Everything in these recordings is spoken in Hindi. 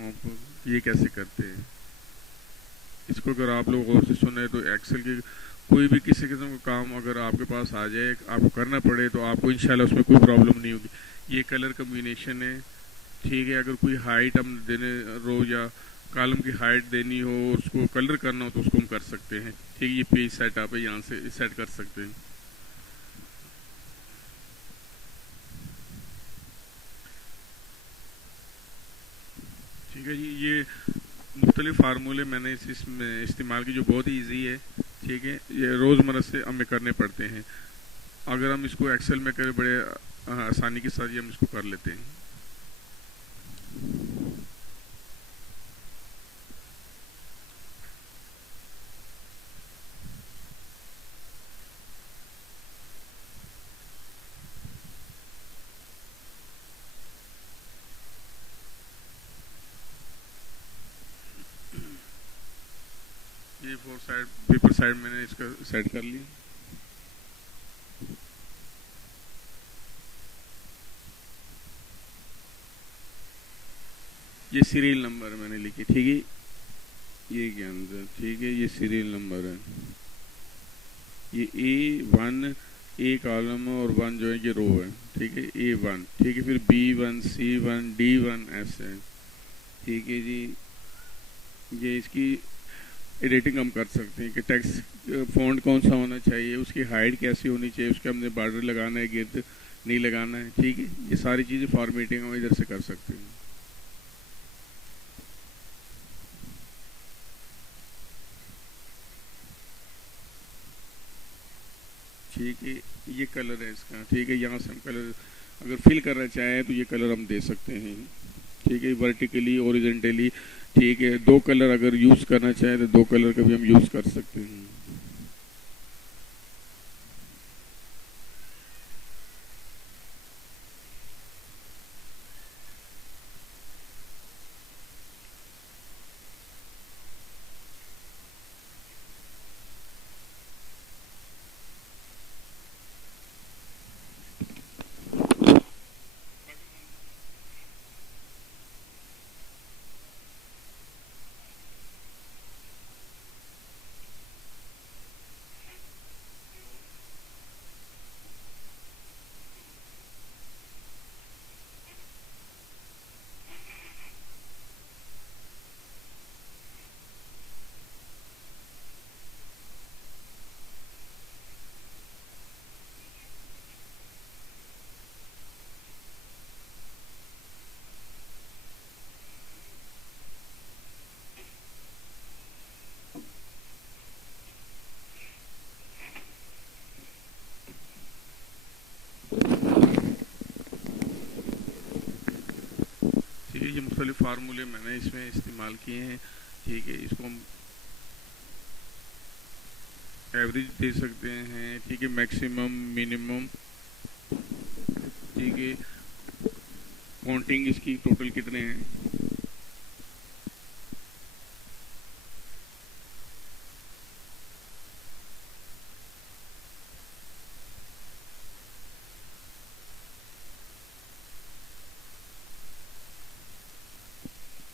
हूँ आपको ये कैसे करते हैं। इसको अगर आप लोग गौर से सुने तो एक्सेल की कोई भी किसी किस्म का काम अगर आपके पास आ जाए, आपको करना पड़े, तो आपको इंशाल्लाह उसमें कोई प्रॉब्लम नहीं होगी। ये कलर कम्बिनेशन है, ठीक है। अगर कोई हाइट हम देने रो या कॉलम की हाइट देनी हो, उसको कलर करना हो, तो उसको हम कर सकते हैं, ठीक है। ये पेज सेटअप है, यहाँ से सेट कर सकते हैं। ठीक है जी। ये मुख्तलिफ फार्मूले मैंने इसमें इस्तेमाल की जो बहुत ही ईजी है, ठीक है। ये रोज़मर्रा से हमें करने पड़ते हैं। अगर हम इसको एक्सेल में करें बड़े आसानी के साथ ही हम इसको कर लेते हैं। ये फोर साइड पेपर साइड मैंने इसका सेट कर ली। ये सीरियल नंबर मैंने लिखी, ठीक है। ये के अंदर, ठीक है, ये सीरियल नंबर है। ये A1 ए कॉलम और 1 जो है ये रो है, ठीक है। A1, ठीक है। फिर B1, C1, D1 ऐसे, ठीक है जी। ये इसकी एडिटिंग हम कर सकते हैं कि टेक्स्ट फॉन्ट कौन सा होना चाहिए, उसकी हाइट कैसी होनी चाहिए, उसके हमने बॉर्डर लगाना है, गिर्द नहीं लगाना है, ठीक है। ये सारी चीज़ें फॉर्मेटिंग हम इधर से कर सकते हैं। ठीक है। ये कलर है इसका, ठीक है। यहाँ से हम कलर अगर फिल करना चाहें तो ये कलर हम दे सकते हैं, ठीक है। वर्टिकली, ओरिजेंटली, ठीक है। दो कलर अगर यूज़ करना चाहें तो दो कलर का भी हम यूज़ कर सकते हैं। ठीक है। ये मुख्तलिफ फार्मूले मैंने इसमें इस्तेमाल किए हैं, ठीक है। इसको हम एवरेज दे सकते हैं, ठीक है। मैक्सिमम, मिनिमम, ठीक है। काउंटिंग इसकी टोटल कितने हैं,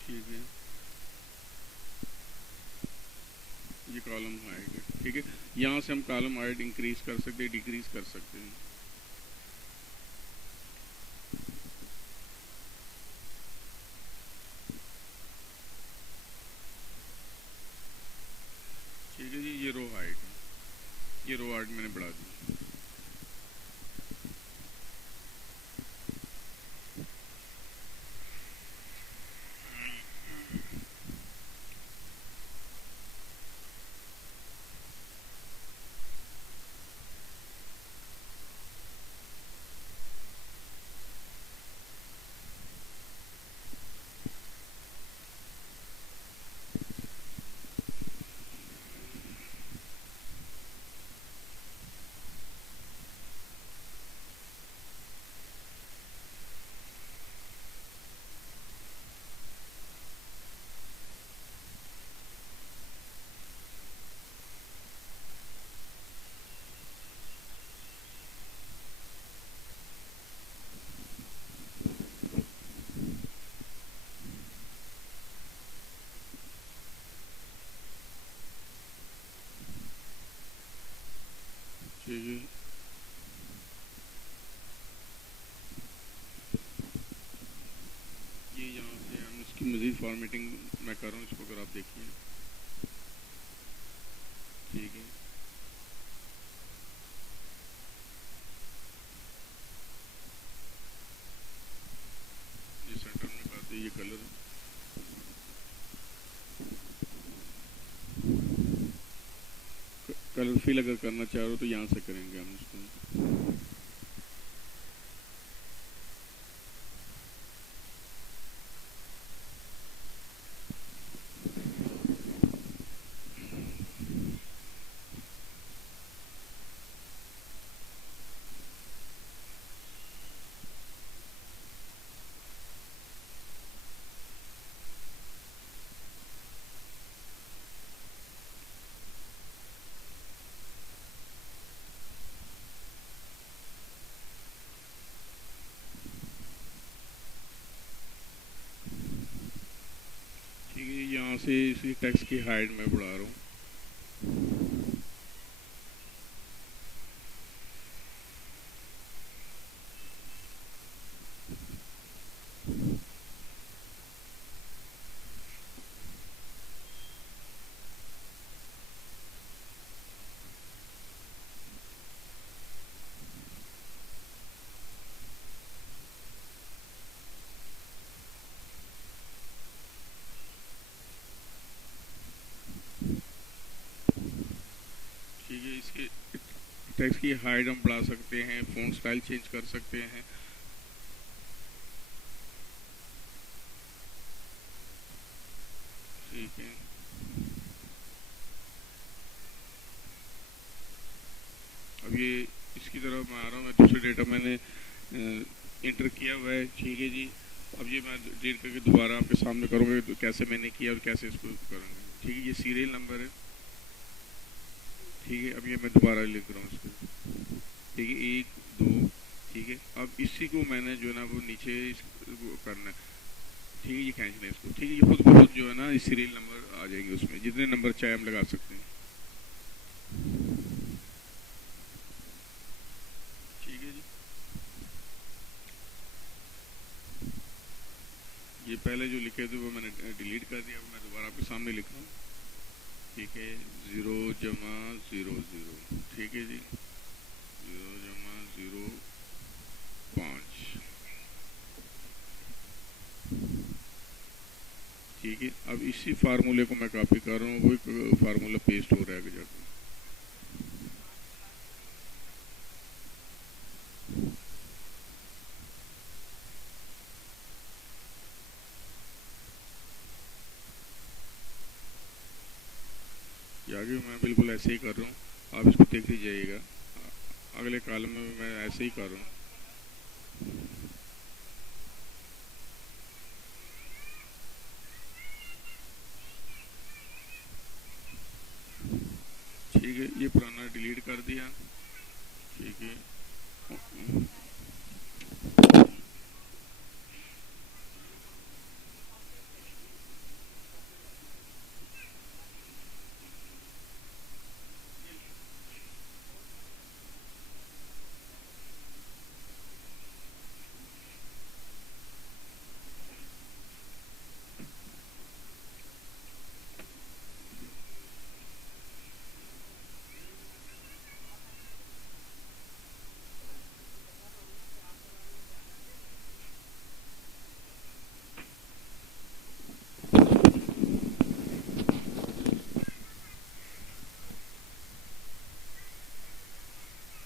ठीक है। ये कॉलम हाइट, ठीक है। यहाँ से हम कॉलम हाइट इंक्रीज कर सकते हैं, डिक्रीज कर सकते हैं। ठीक है जी। ये रो हाइट है, ये रो हाइट मैंने बढ़ा दी। इसकी मज़ीद फॉर्मेटिंग मैं कर रहा हूँ, इसको अगर आप देखिए, ठीक है। ये सेंटर में खाते ये कलर कलर फिल अगर करना चाह रहे हो तो यहाँ से करेंगे हम इसको। ठीक है, यहाँ से इसी टेक्स्ट की हाइट मैं बढ़ा रहा हूँ। ठीक है, इसके टेक्स्ट की हाइट हम बढ़ा सकते हैं, फ़ॉन्ट स्टाइल चेंज कर सकते हैं। ठीक है, अब ये इसकी तरफ मैं आ रहा हूँ। मैं दूसरे डेटा मैंने इंटर किया हुआ है, ठीक है जी। अब ये मैं डिलीट करके दोबारा आपके सामने करूँगा तो कैसे मैंने किया और कैसे इसको करूँगा। ठीक है, ये सीरियल नंबर है। ठीक है, अब ये मैं दोबारा लिख रहा हूँ इसको। ठीक है, 1 2, ठीक है। अब इसी को मैंने जो है ना वो नीचे वो करना है। ठीक है, ये खींचना है इसको। ठीक है, ये खुद बहुत जो है ना इस सीरियल नंबर आ जाएंगे, उसमें जितने नंबर चाहे हम लगा सकते हैं। ठीक है जी, ये पहले जो लिखे थे वो मैंने डिलीट कर दिया, मैं दोबारा आपके सामने लिख रहा हूँ। ठीक है, 0 जमा 0 0, ठीक है जी, 0 जमा 0 5। ठीक है, अब इसी फार्मूले को मैं कॉपी कर रहा हूँ, वही फार्मूला पेस्ट हो रहा है जाकर। ये आगे मैं बिल्कुल ऐसे ही कर रहा हूँ, आप इसको देखते जाइएगा। अगले कॉलम में मैं ऐसे ही कर रहा हूँ। ठीक है, ये पुराना डिलीट कर दिया। ठीक है,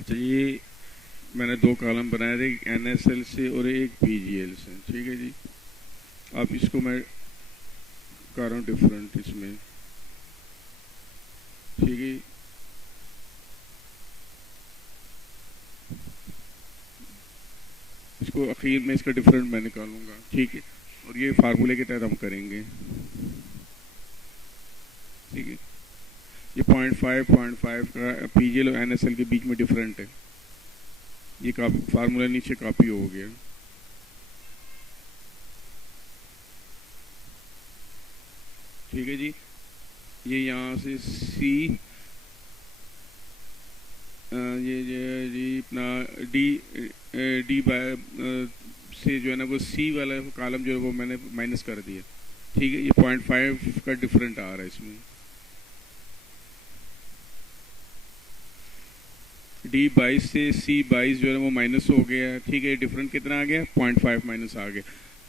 अच्छा, ये मैंने 2 कॉलम बनाए थे, एक NSL से और एक PGL से। ठीक है जी, अब इसको मैं कर रहा हूँ डिफरेंट इसमें। ठीक है, इसको आखिर में इसका डिफरेंट मैं निकालूंगा। ठीक है, और ये फार्मूले के तहत हम करेंगे। ठीक है, ये 0.5 का PGL और NSL के बीच में डिफरेंट है। ये फार्मूला नीचे कॉपी हो गया। ठीक है जी, ये यहाँ से C ये जी अपना D बाय से जो है ना वो C वाला कॉलम जो है वो मैंने माइनस कर दिया। ठीक है, ये 0.5 का डिफरेंट आ रहा है इसमें। D22 से C22 जो है वो माइनस हो गया, ठीक है, डिफरेंट कितना आ गया, 0.5 माइनस आ गया,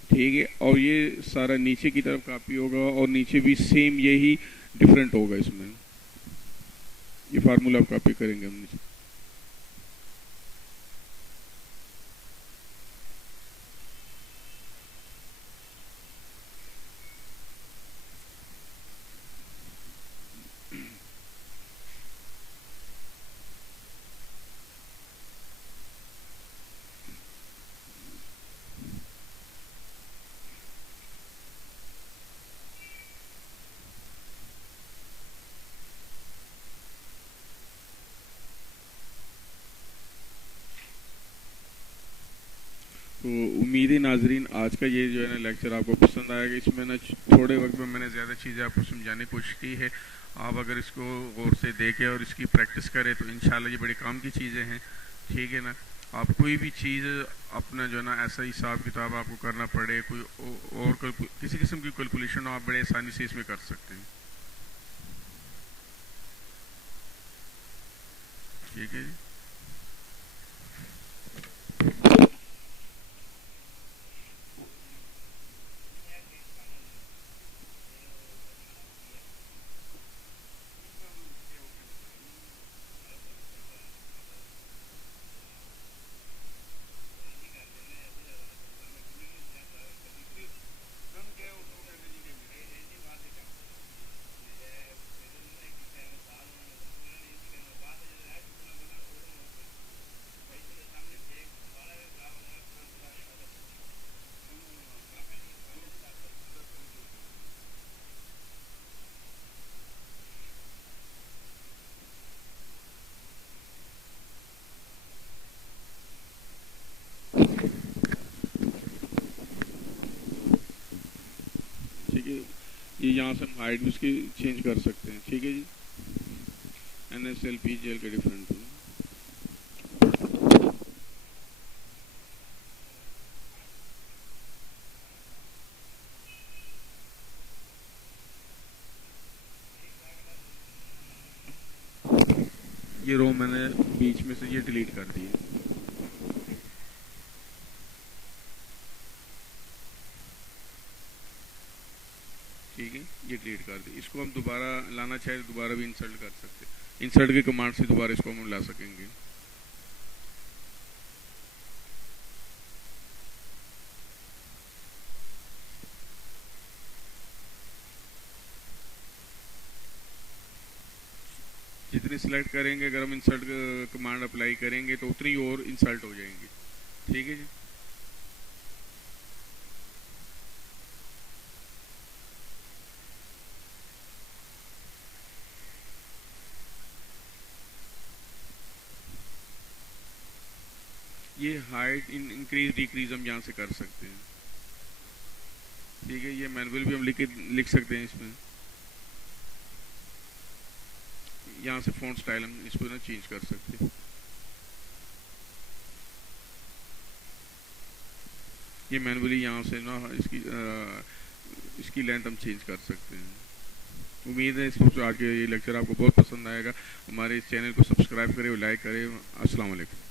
ठीक है। और ये सारा नीचे की तरफ कापी होगा और नीचे भी सेम यही डिफरेंट होगा इसमें। ये फार्मूला आप कॉपी करेंगे हम नीचे। तो उम्मीद है नाजरीन आज का ये जो है ना लेक्चर आपको पसंद आएगा। इसमें ना थोड़े वक्त में मैंने ज़्यादा चीज़ें आपको समझाने की कोशिश की है। आप अगर इसको गौर से देखें और इसकी प्रैक्टिस करें तो इंशाल्लाह ये बड़े काम की चीज़ें हैं, ठीक है ना। आप कोई भी चीज़ अपना जो है ना ऐसा हिसाब किताब आपको करना पड़े, कोई और किसी किस्म की कैलकुलेशन आप बड़े आसानी से इसमें कर सकते हैं, ठीक है जी। ठीक है, ये यहाँ से हम हाइट भी उसकी चेंज कर सकते हैं, ठीक है जी। NSL PGL के डिफरेंट है। ये रो मैंने बीच में से ये डिलीट कर दी है, ठीक है, ये डिलीट कर दी। इसको हम दोबारा लाना चाहे तो दोबारा भी इंसर्ट कर सकते हैं। इंसर्ट के कमांड से दोबारा इसको हम ला सकेंगे। जितने सिलेक्ट करेंगे अगर हम इंसर्ट कमांड अप्लाई करेंगे तो उतनी और इंसर्ट हो जाएंगे, ठीक है जी। ये हाइट इंक्रीज डिक्रीज हम यहाँ से कर सकते हैं, ठीक है। ये मैनुअल भी हम लिख सकते हैं इसमें। यहाँ से फ़ॉन्ट स्टाइल हम इसको ना चेंज कर सकते हैं। ये मैनुअली यहाँ से ना इसकी लेंथ हम चेंज कर सकते हैं। उम्मीद है इसको आज के ये लेक्चर आपको बहुत पसंद आएगा। हमारे इस चैनल को सब्सक्राइब करें और लाइक करें। अस्सलाम वालेकुम।